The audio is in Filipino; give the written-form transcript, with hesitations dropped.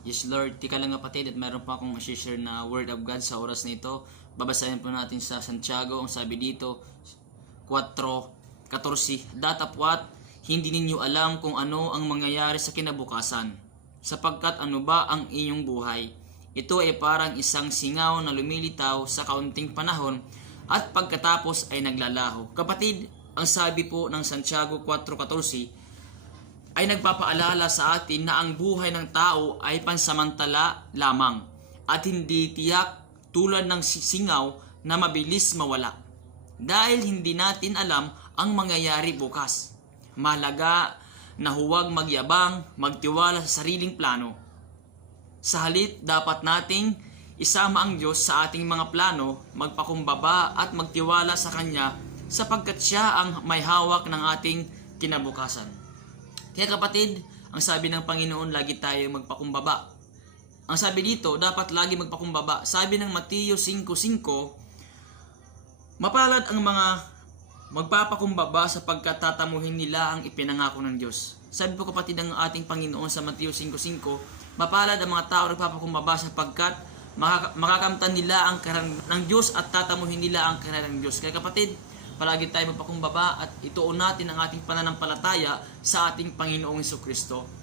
Yes Lord, tika lang kapatid at meron pa akong share na word of God sa oras na ito. Babasahin po natin sa Santiago, ang sabi dito, 4:14. Datapwat, hindi ninyo alam kung ano ang mangyayari sa kinabukasan, sapagkat ano ba ang inyong buhay? Ito ay parang isang singaw na lumilitaw sa kaunting panahon at pagkatapos ay naglalaho. Kapatid, ang sabi po ng Santiago 4:14 ay nagpapaalala sa atin na ang buhay ng tao ay pansamantala lamang at hindi tiyak tulad ng singaw na mabilis mawala. Dahil hindi natin alam ang mangyayari bukas. Mahalaga na huwag magyabang, magtiwala sa sariling plano. Sa halip, dapat nating isama ang Diyos sa ating mga plano, magpakumbaba at magtiwala sa Kanya sapagkat Siya ang may hawak ng ating kinabukasan. Kaya kapatid, ang sabi ng Panginoon, lagi tayo magpakumbaba. Ang sabi dito, dapat lagi magpakumbaba. Sabi ng Mateo 5:5, mapalad ang mga magpapakumbaba sapagkat tatamuhin nila ang ipinangako ng Diyos. Sabi po kapatid ng ating Panginoon sa Mateo 5:5, mapalad ang mga tao nagpapakumbaba sapagkat makakamtan nila ang kaharian ng Diyos at tatamuhin nila ang kaharian ng Diyos. Kaya kapatid, palagi tayo magpakumbaba at ituon natin ang ating pananampalataya sa ating Panginoong Hesukristo.